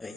Right.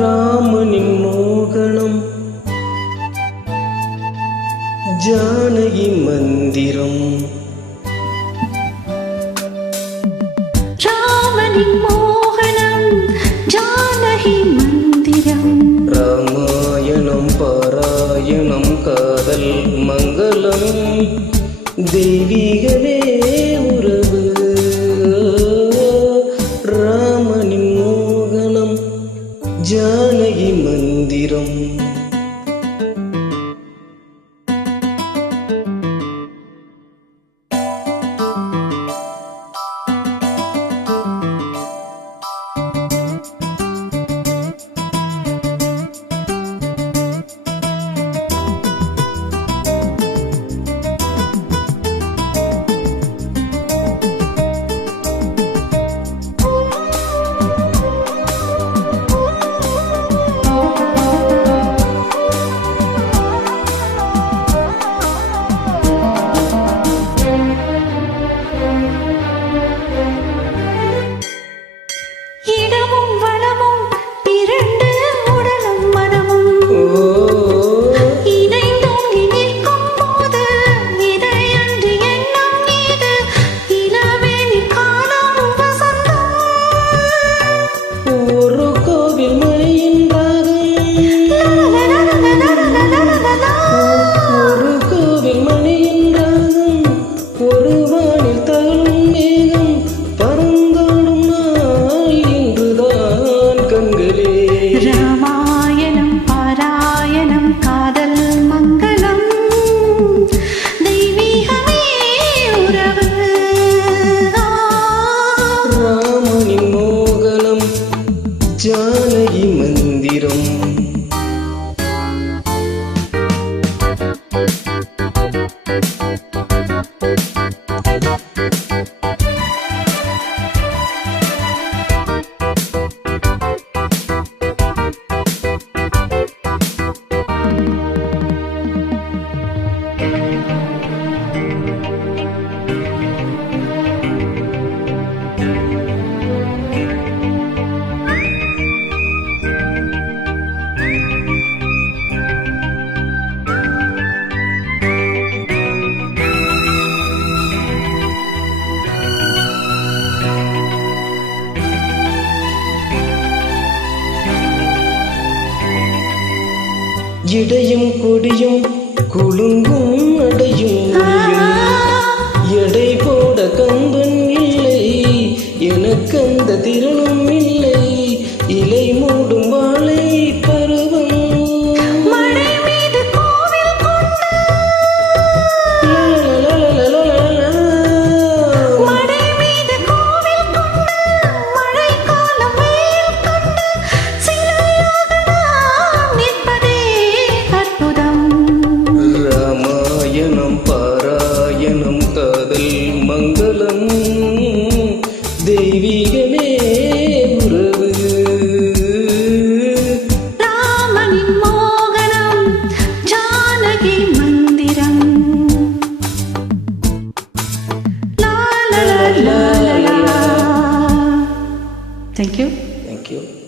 ராமனின் மோகனம் ஜானகி மந்திரம். ராமனின் மோகனம் ஜானகி மந்திரம். ராமாயணம் பாராயணம் காதல் மங்களம் தெய்வீகமே உறவு. ராமனின் மோகனம் ஜானகி மந்திரம். ராமாயணம் பாராயணம் காதல் மங்களம் தெய்வீகமே உறவு. ராமனின் மோகனம் ஜானகி மந்திரம். இடையும் கொடியும் குலுங்கும் அடையும் எடை போட கம்பன் இல்லை எனக்கு அந்த திறனும் இல்லை. இலை மூடும் வாழை பருவம் பாராயணம் காதல் மங்களம் தெய்வீகமே உறவு. ராமனின் மோகனம் ஜானகி மந்திரம். லா லா லா லா. Thank you. Thank you.